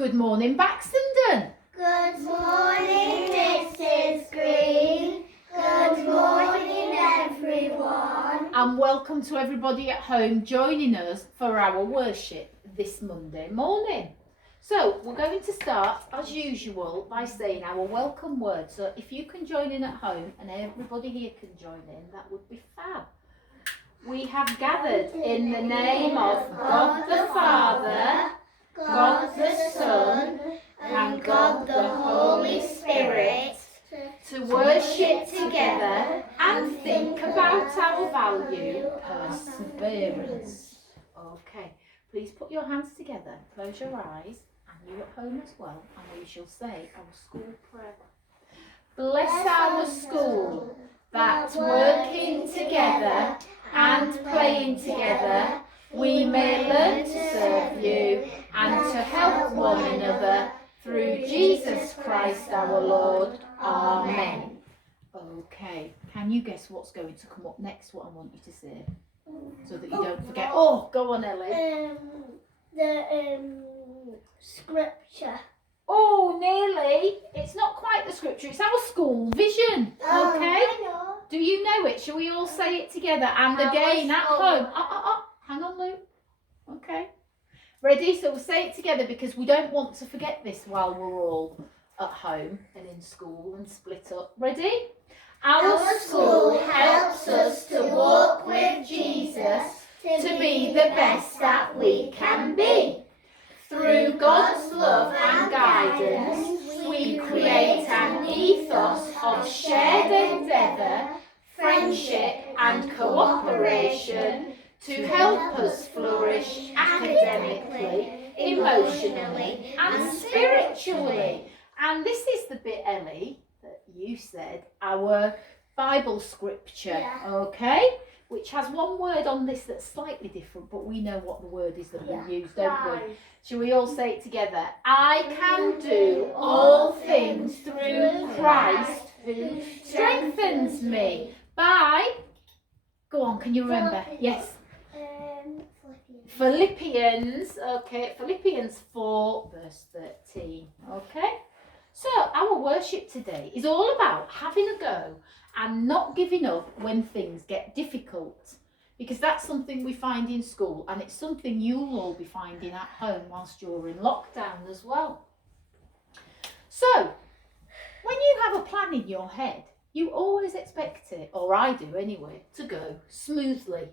Good morning, Baxenden. Good morning, Mrs. Green. Good morning, everyone. And welcome to everybody at home joining us for our worship this Monday morning. So we're going to start, as usual, by saying our welcome word. So if you can join in at home and everybody here can join in, that would be fab. We have gathered in the name of God the Father, God the Son, and God the Holy Spirit to worship together and think about our value, perseverance. Okay, please put your hands together, close your eyes, and you at home as well, and we shall say our school prayer. Bless our school, that working together and playing together, we may learn to serve you and to help one another through Jesus Christ our Lord. Amen. Okay, can you guess what's going to come up next, what I want you to say? So that you don't forget. Oh, go on, Ellie. The scripture. Oh, nearly. It's not quite the scripture, it's our school vision. Okay? I know. Do you know it? Shall we all say it together? And again at home. Hang on, Luke. Okay. Ready? So we'll say it together because we don't want to forget this while we're all at home and in school and split up. Ready? Our school helps us to walk with Jesus to be the best that we can be. Through God's love and guidance, we create an ethos of shared endeavour, friendship and cooperation to help us flourish academically, emotionally and spiritually. And this is the bit, Ellie, that you said, our Bible scripture, okay? Which has one word on this that's slightly different, but we know what the word is that we use, don't we? Shall we all say it together? I can do all things through Christ who strengthens me. By, go on, can you remember? Yes. Philippians, okay, Philippians 4 verse 13, okay? So our worship today is all about having a go and not giving up when things get difficult, because that's something we find in school and it's something you'll all be finding at home whilst you're in lockdown as well. So when you have a plan in your head, you always expect it, or I do anyway, to go smoothly.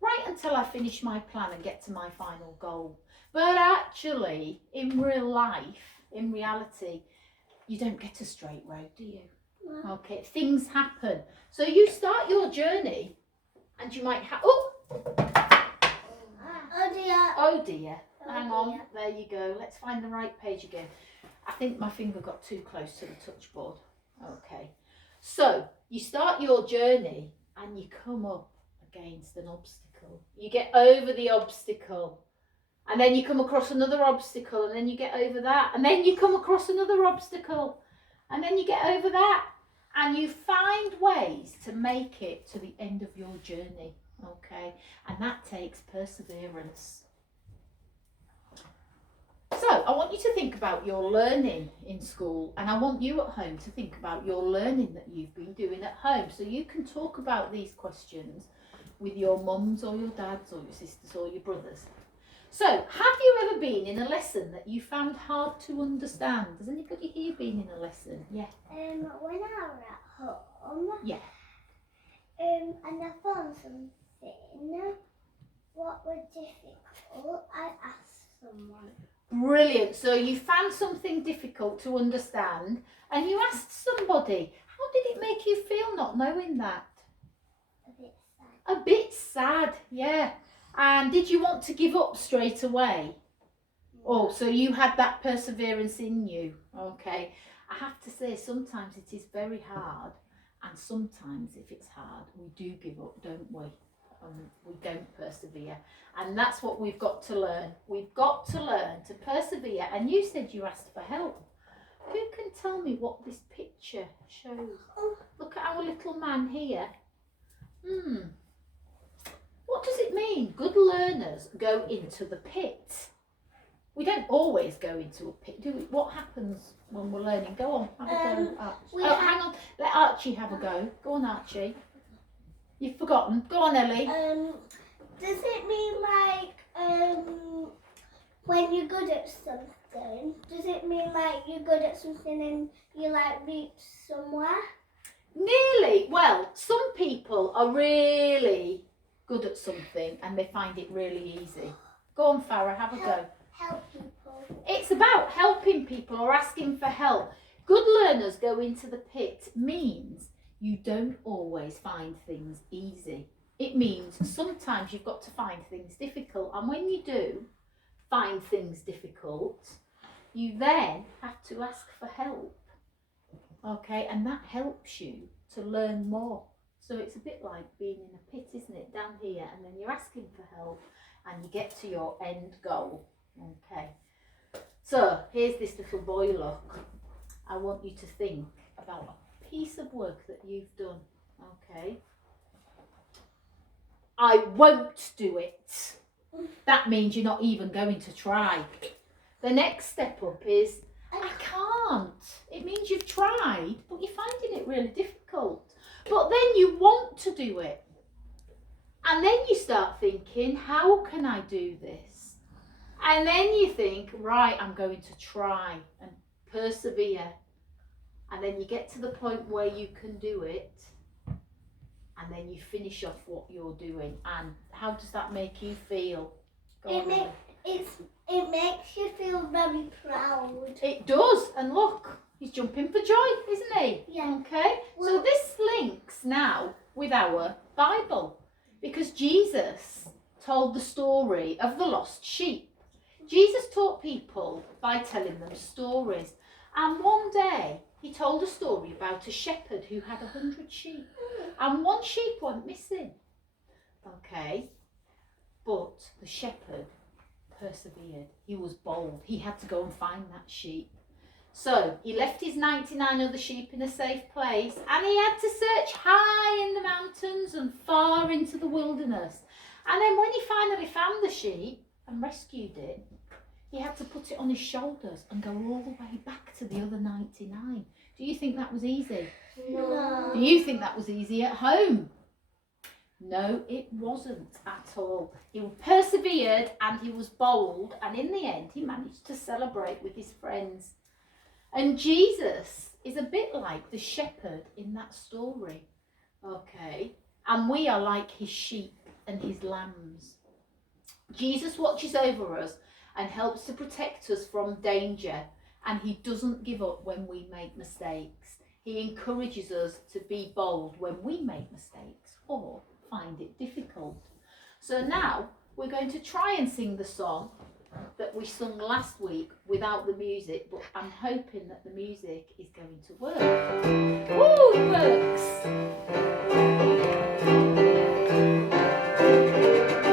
Right until I finish my plan and get to my final goal. But actually, in real life, in reality, you don't get a straight road, do you? No. Okay, things happen. So you start your journey and you might have... Oh dear. Oh dear. Hang on, there you go. Let's find the right page again. I think my finger got too close to the touch board. Okay. So you start your journey and you come up against an obstacle. You get over the obstacle. And then you come across another obstacle, and then you get over that. And then you come across another obstacle. And then you get over that. And you find ways to make it to the end of your journey. Okay? And that takes perseverance. So I want you to think about your learning in school. And I want you at home to think about your learning that you've been doing at home. So you can talk about these questions with your mums or your dads or your sisters or your brothers. So, have you ever been in a lesson that you found hard to understand? Has anybody here been in a lesson? Yeah. When I was at home. Yeah. And I found something what was difficult. I asked someone. Brilliant. So you found something difficult to understand, and you asked somebody. How did it make you feel not knowing that? A bit sad. A bit sad. Yeah. And did you want to give up straight away? Oh, so you had that perseverance in you. Okay. I have to say, sometimes it is very hard. And sometimes if it's hard, we do give up, don't we? We don't persevere. And that's what we've got to learn. We've got to learn to persevere. And you said you asked for help. Who can tell me what this picture shows? Look at our little man here. What does it mean? Good learners go into the pit. We don't always go into a pit, do we? What happens when we're learning? Go on, have a go, Archie. Hang on, let Archie have a go. Go on, Archie. You've forgotten. Go on, Ellie. Does it mean like when you're good at something? Does it mean like you're good at something and you like reach somewhere? Nearly. Well, some people are really good at something and they find it really easy. Go on, Farah, have a go. Help people. It's about helping people or asking for help. Good learners go into the pit means you don't always find things easy. It means sometimes you've got to find things difficult, and when you do find things difficult, you then have to ask for help. Okay, and that helps you to learn more. So it's a bit like being in a pit, isn't it, down here, and then you're asking for help and you get to your end goal. Okay, so here's this little boy, look. I want you to think about a piece of work that you've done. Okay, I won't do it. That means you're not even going to try. The next step up is I can't. It means you've tried, but you're finding it really difficult. But then you want to do it. And then you start thinking, how can I do this? And then you think, right, I'm going to try and persevere. And then you get to the point where you can do it. And then you finish off what you're doing. And how does that make you feel? It makes you feel very proud. It does. And look, he's jumping for joy, isn't he? Yeah. Okay. So this links now with our Bible. Because Jesus told the story of the lost sheep. Jesus taught people by telling them stories. And one day he told a story about a shepherd who had 100 sheep. And one sheep went missing. Okay. But the shepherd persevered. He was bold. He had to go and find that sheep. So he left his 99 other sheep in a safe place, and he had to search high in the mountains and far into the wilderness. And then when he finally found the sheep and rescued it, he had to put it on his shoulders and go all the way back to the other 99. Do you think that was easy? No. Do you think that was easy at home? No, it wasn't at all. He persevered and he was bold, and in the end he managed to celebrate with his friends. And Jesus is a bit like the shepherd in that story. Okay, and we are like his sheep and his lambs. Jesus watches over us and helps to protect us from danger, and he doesn't give up when we make mistakes. He encourages us to be bold when we make mistakes or find it difficult. So now we're going to try and sing the song that we sung last week without the music, but I'm hoping that the music is going to work. Oh, it works!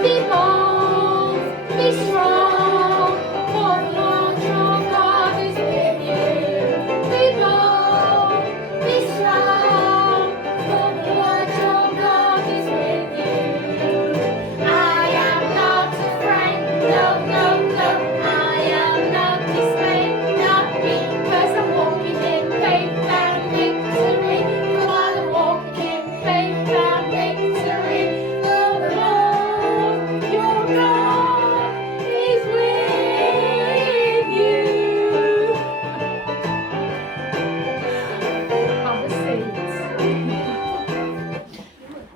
Be bold, be strong, for the Lord your God is with you. Be bold, be strong, for the Lord your God is with you. I am not afraid, no, no, no, I am not dismayed, not because I'm walking in faith and victory, but I'm walking in faith and victory. For the Lord your God is with you. Have a seat.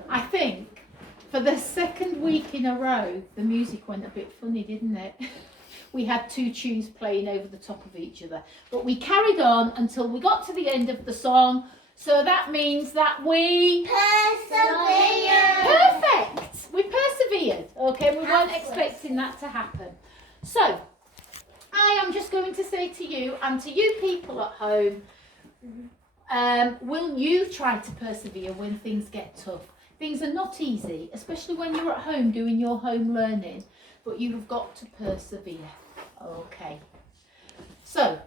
I think for the second week in a row, the music went a bit funny, didn't it? We had two tunes playing over the top of each other. But we carried on until we got to the end of the song. So that means that we... Persevere. Perfect! We persevered. Okay, we weren't expecting that to happen. So, I am just going to say to you and to you people at home, will you try to persevere when things get tough? Things are not easy, especially when you're at home doing your home learning, but you've got to persevere. Okay. So,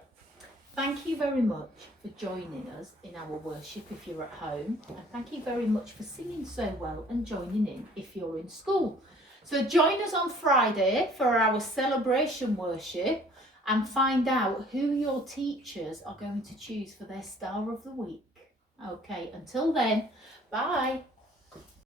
thank you very much for joining us in our worship if you're at home, and thank you very much for singing so well and joining in if you're in school. So join us on Friday for our celebration worship and find out who your teachers are going to choose for their Star of the Week. Okay, until then, bye.